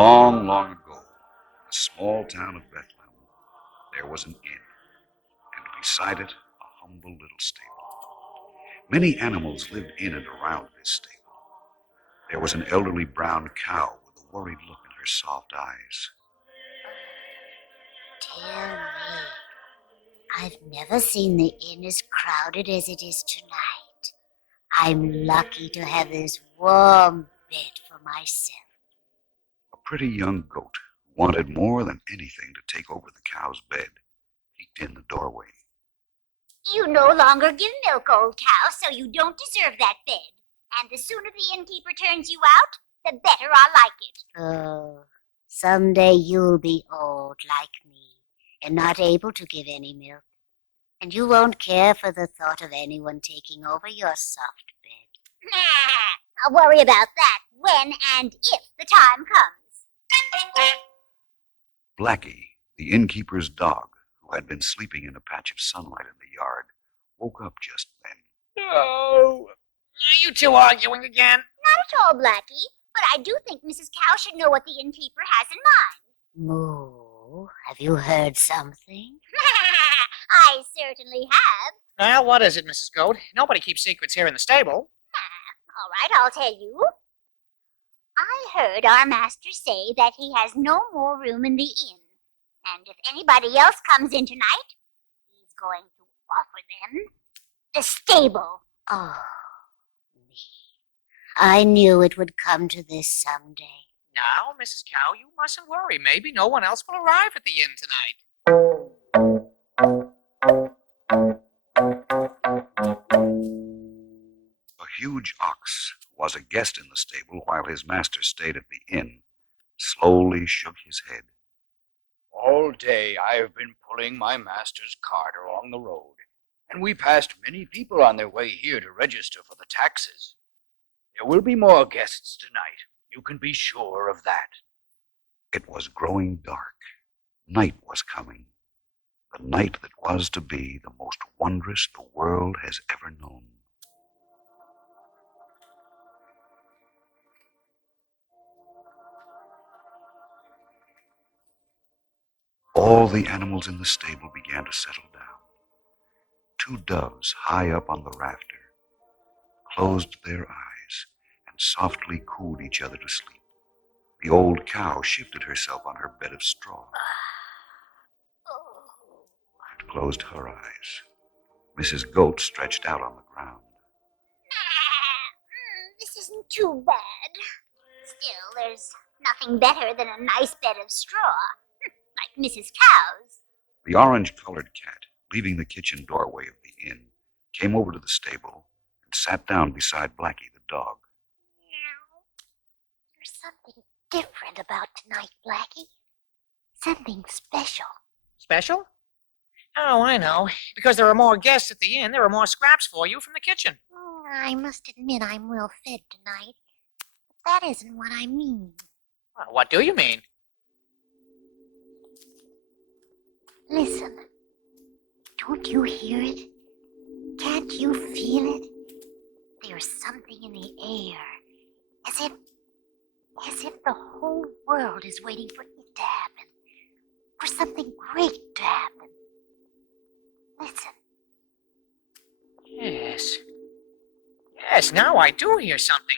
Long, long ago, in the small town of Bethlehem, there was an inn, and beside it, a humble little stable. Many animals lived in and around this stable. There was an elderly brown cow with a worried look in her soft eyes. Dear me, I've never seen the inn as crowded as it is tonight. I'm lucky to have this warm bed for myself. A pretty young goat, who wanted more than anything to take over the cow's bed, peeked in the doorway. You no longer give milk, old cow, so you don't deserve that bed. And the sooner the innkeeper turns you out, the better I like it. Oh, someday you'll be old like me and not able to give any milk. And you won't care for the thought of anyone taking over your soft bed. Nah, I'll worry about that when and if the time comes. Blackie, the innkeeper's dog, who had been sleeping in a patch of sunlight in the yard, woke up just then. Oh, are you two arguing again? Not at all, Blackie, but I do think Mrs. Cow should know what the innkeeper has in mind. Moo, have you heard something? I certainly have. Well, what is it, Mrs. Goat? Nobody keeps secrets here in the stable. All right, I'll tell you. I heard our master say that he has no more room in the inn. And if anybody else comes in tonight, he's going to offer them the stable. Oh, me. I knew it would come to this someday. Now, Mrs. Cow, you mustn't worry. Maybe no one else will arrive at the inn tonight. A huge ox, who was a guest in the stable while his master stayed at the inn, slowly shook his head. All day I have been pulling my master's cart along the road, and we passed many people on their way here to register for the taxes. There will be more guests tonight. You can be sure of that. It was growing dark. Night was coming. The night that was to be the most wondrous the world has ever known. All the animals in the stable began to settle down. Two doves high up on the rafter closed their eyes and softly cooed each other to sleep. The old cow shifted herself on her bed of straw and closed her eyes. Mrs. Goat stretched out on the ground. This isn't too bad. Still, there's nothing better than a nice bed of straw, like Mrs. Cow's. The orange-colored cat, leaving the kitchen doorway of the inn, came over to the stable and sat down beside Blackie the dog. There's something different about tonight, Blackie. Something special. Special? Oh, I know. Because there are more guests at the inn, there are more scraps for you from the kitchen. I must admit I'm well fed tonight. But that isn't what I mean. Well, what do you mean? Listen. Don't you hear it? Can't you feel it? There's something in the air. As if the whole world is waiting for it to happen. For something great to happen. Listen. Yes. Yes, now I do hear something.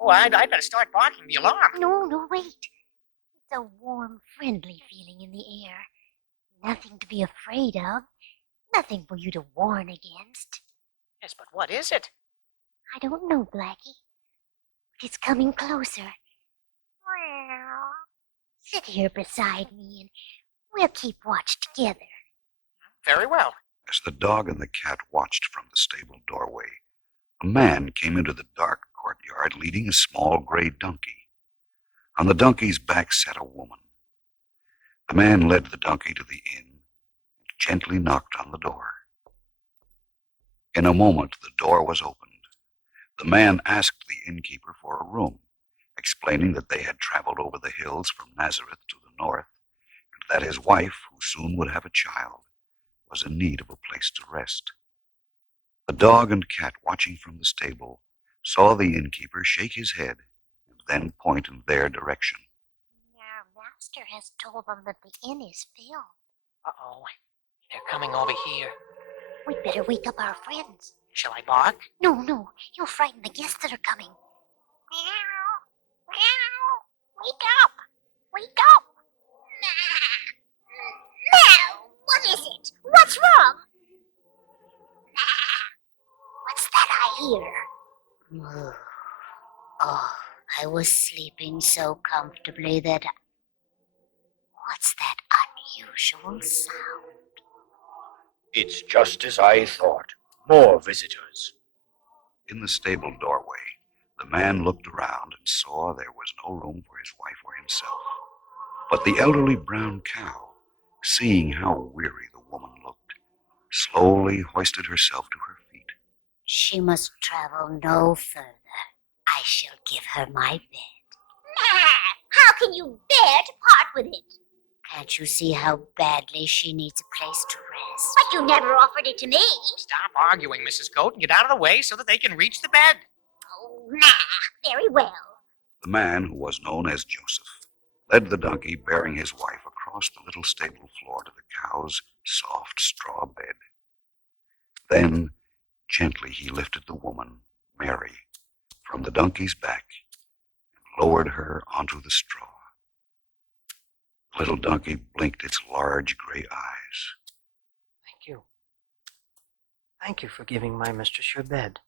Oh, I'd better start barking the alarm. No, wait. It's a warm, friendly feeling in the air. Nothing to be afraid of. Nothing for you to warn against. Yes, but what is it? I don't know, Blackie. But it's coming closer. Sit here beside me and we'll keep watch together. Very well. As the dog and the cat watched from the stable doorway, a man came into the dark courtyard leading a small gray donkey. On the donkey's back sat a woman. The man led the donkey to the inn and gently knocked on the door. In a moment, the door was opened. The man asked the innkeeper for a room, explaining that they had traveled over the hills from Nazareth to the north, and that his wife, who soon would have a child, was in need of a place to rest. The dog and cat, watching from the stable, saw the innkeeper shake his head and then point in their direction. master has told them that the inn is filled. Uh-oh. They're coming over here. We'd better wake up our friends. Shall I bark? No, you'll frighten the guests that are coming. Meow, meow. Wake up! Wake up! Meow! What is it? What's wrong? What's that I hear? Oh, I was sleeping so comfortably that. What's that unusual sound? It's just as I thought. More visitors. In the stable doorway, the man looked around and saw there was no room for his wife or himself. But the elderly brown cow, seeing how weary the woman looked, slowly hoisted herself to her feet. She must travel no further. I shall give her my bed. How can you bear to part with it? Can't you see how badly she needs a place to rest? But you never offered it to me. Stop arguing, Mrs. Goat, and get out of the way so that they can reach the bed. Oh, very well. The man, who was known as Joseph, led the donkey bearing his wife across the little stable floor to the cow's soft straw bed. Then, gently he lifted the woman, Mary, from the donkey's back and lowered her onto the straw. The little donkey blinked its large gray eyes. Thank you. Thank you for giving my mistress your bed.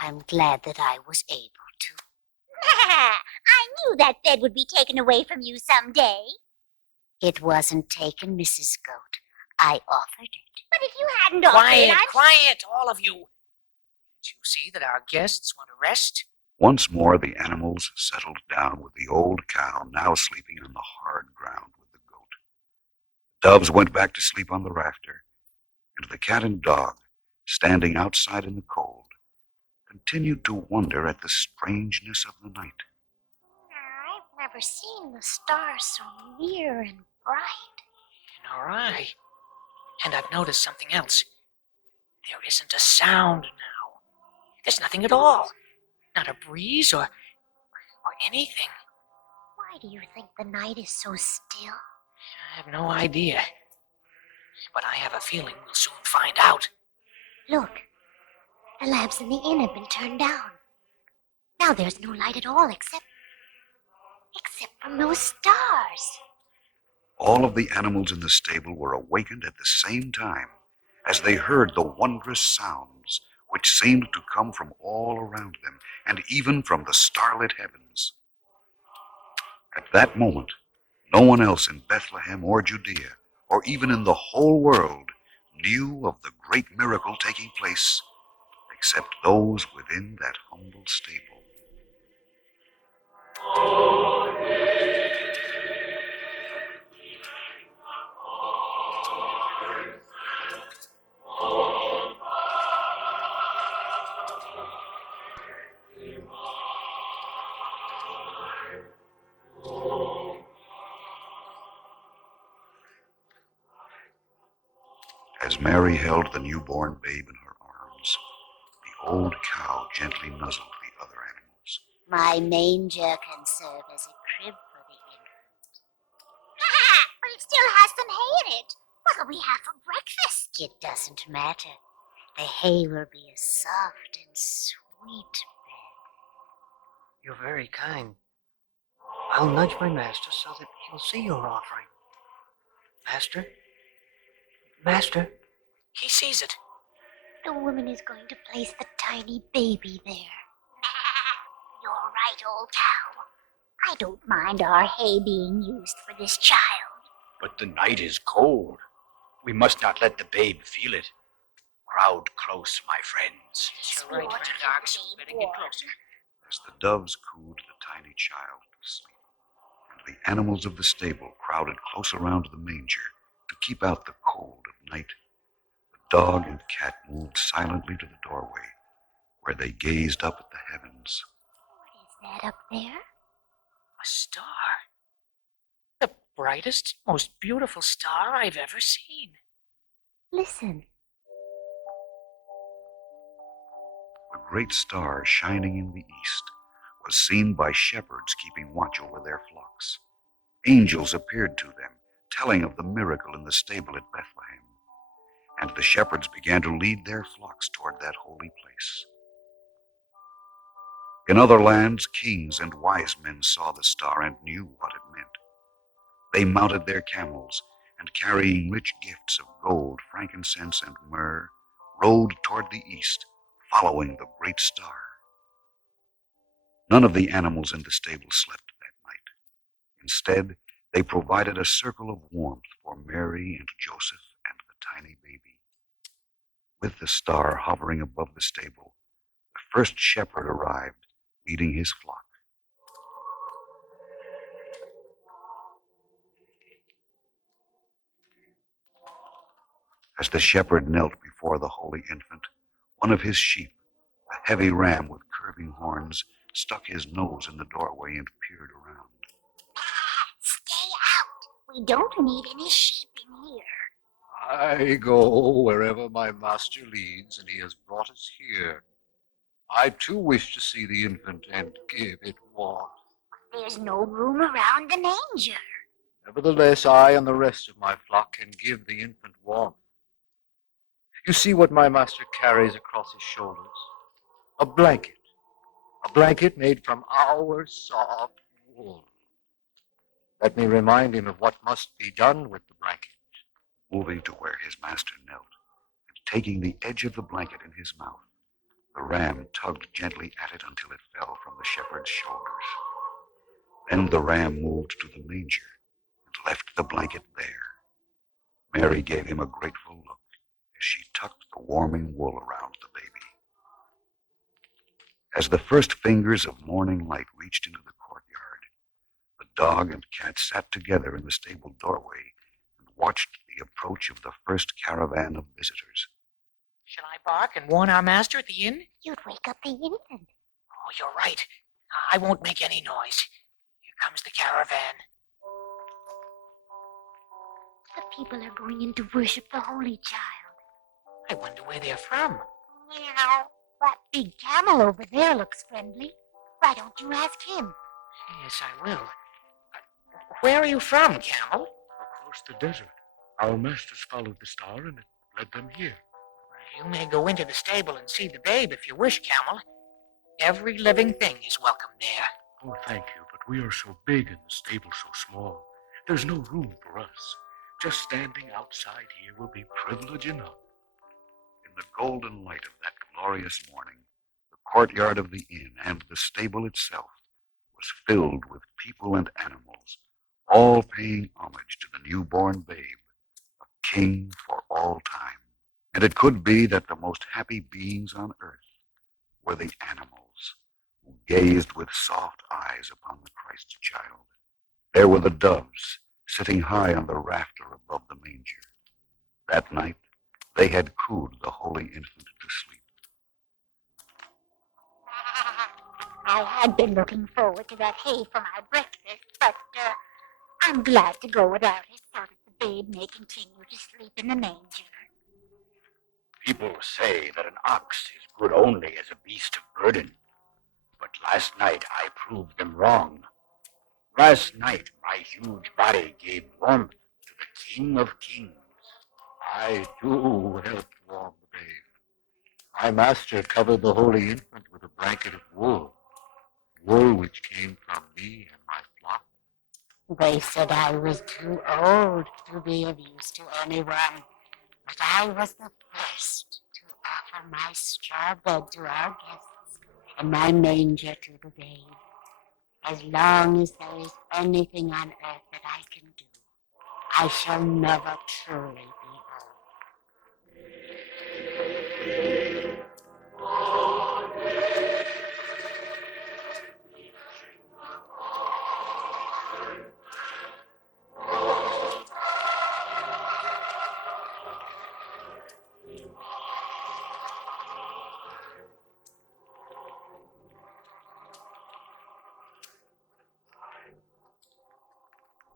I'm glad that I was able to. I knew that bed would be taken away from you someday. It wasn't taken, Mrs. Goat. I offered it. But if you hadn't offered Quiet, it, quiet, all of you. Can't you see that our guests want to rest? Once more the animals settled down, with the old cow now sleeping on the hard ground with the goat. The doves went back to sleep on the rafter, and the cat and dog, standing outside in the cold, continued to wonder at the strangeness of the night. I've never seen the stars so near and bright. Nor I. And I've noticed something else. There isn't a sound now. There's nothing at all. Not a breeze or anything. Why do you think the night is so still? I have no idea. But I have a feeling we'll soon find out. Look, the lamps in the inn have been turned down. Now there's no light at all except from those stars. All of the animals in the stable were awakened at the same time as they heard the wondrous sounds which seemed to come from all around them, and even from the starlit heavens. At that moment, no one else in Bethlehem or Judea, or even in the whole world, knew of the great miracle taking place, except those within that humble stable. As Mary held the newborn babe in her arms, the old cow gently nuzzled the other animals. My manger can serve as a crib for the infant. But it still has some hay in it. What'll we have for breakfast? It doesn't matter. The hay will be a soft and sweet bed. You're very kind. I'll nudge my master so that he'll see your offering. Master? Master? He sees it. The woman is going to place the tiny baby there. You're right, old cow. I don't mind our hay being used for this child. But the night is cold. We must not let the babe feel it. Crowd close, my friends. You're right, Mr. Dogs. Better get closer. As the doves cooed the tiny child to sleep, and the animals of the stable crowded close around the manger to keep out the cold of night, the dog and cat moved silently to the doorway, where they gazed up at the heavens. What is that up there? A star. The brightest, most beautiful star I've ever seen. Listen. A great star shining in the east was seen by shepherds keeping watch over their flocks. Angels appeared to them, telling of the miracle in the stable at Bethlehem, and the shepherds began to lead their flocks toward that holy place. In other lands, kings and wise men saw the star and knew what it meant. They mounted their camels, and carrying rich gifts of gold, frankincense, and myrrh, rode toward the east, following the great star. None of the animals in the stable slept that night. Instead, they provided a circle of warmth for Mary and Joseph and the tiny baby. With the star hovering above the stable, the first shepherd arrived, leading his flock. As the shepherd knelt before the holy infant, one of his sheep, a heavy ram with curving horns, stuck his nose in the doorway and peered around. Stay out. We don't need any sheep in here. I go wherever my master leads, and he has brought us here. I too wish to see the infant and give it warmth. There's no room around the manger. Nevertheless, I and the rest of my flock can give the infant warmth. You see what my master carries across his shoulders? A blanket. A blanket made from our soft wool. Let me remind him of what must be done with the blanket. Moving to where his master knelt, and taking the edge of the blanket in his mouth, the ram tugged gently at it until it fell from the shepherd's shoulders. Then the ram moved to the manger and left the blanket there. Mary gave him a grateful look as she tucked the warming wool around the baby. As the first fingers of morning light reached into the courtyard, the dog and cat sat together in the stable doorway and watched the approach of the first caravan of visitors. Shall I bark and warn our master at the inn? You'd wake up the infant. Oh, you're right. I won't make any noise. Here comes the caravan. The people are going in to worship the Holy Child. I wonder where they're from. Meow. That big camel over there looks friendly. Why don't you ask him? Yes, I will. Where are you from, Camel? Across the desert. Our masters followed the star and it led them here. You may go into the stable and see the babe if you wish, Camel. Every living thing is welcome there. Oh, thank you, but we are so big and the stable so small. There's no room for us. Just standing outside here will be privilege enough. In the golden light of that glorious morning, the courtyard of the inn and the stable itself was filled with people and animals, all paying homage to the newborn babe, a king for all time. And it could be that the most happy beings on earth were the animals, who gazed with soft eyes upon the Christ child. There were the doves, sitting high on the rafter above the manger. That night, they had cooed the holy infant to sleep. I had been looking forward to that hay for my breakfast, but I'm glad to go without it so that the babe may continue to sleep in the manger. People say that an ox is good only as a beast of burden. But last night I proved them wrong. Last night my huge body gave warmth to the King of Kings. I too helped warm the babe. My master covered the holy infant with a blanket of wool. Wool which came from me and my flock. They said I was too old to be of use to anyone, but I was the first to offer my straw bed to our guests and my manger to the babe. As long as there is anything on earth that I can do, I shall never truly be old.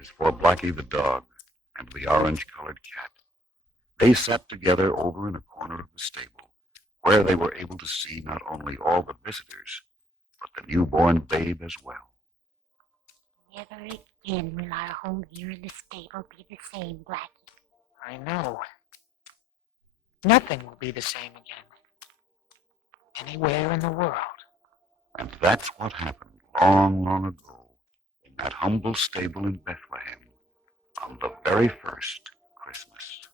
As for Blackie the dog and the orange-colored cat, they sat together over in a corner of the stable, where they were able to see not only all the visitors, but the newborn babe as well. Never again will our home here in the stable be the same, Blackie. I know. Nothing will be the same again. Anywhere in the world. And that's what happened long, long ago in that humble stable in Bethlehem on the very first Christmas.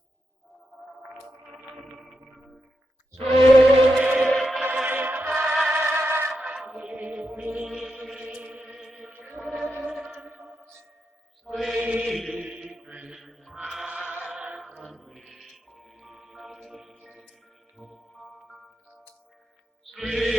Sleep.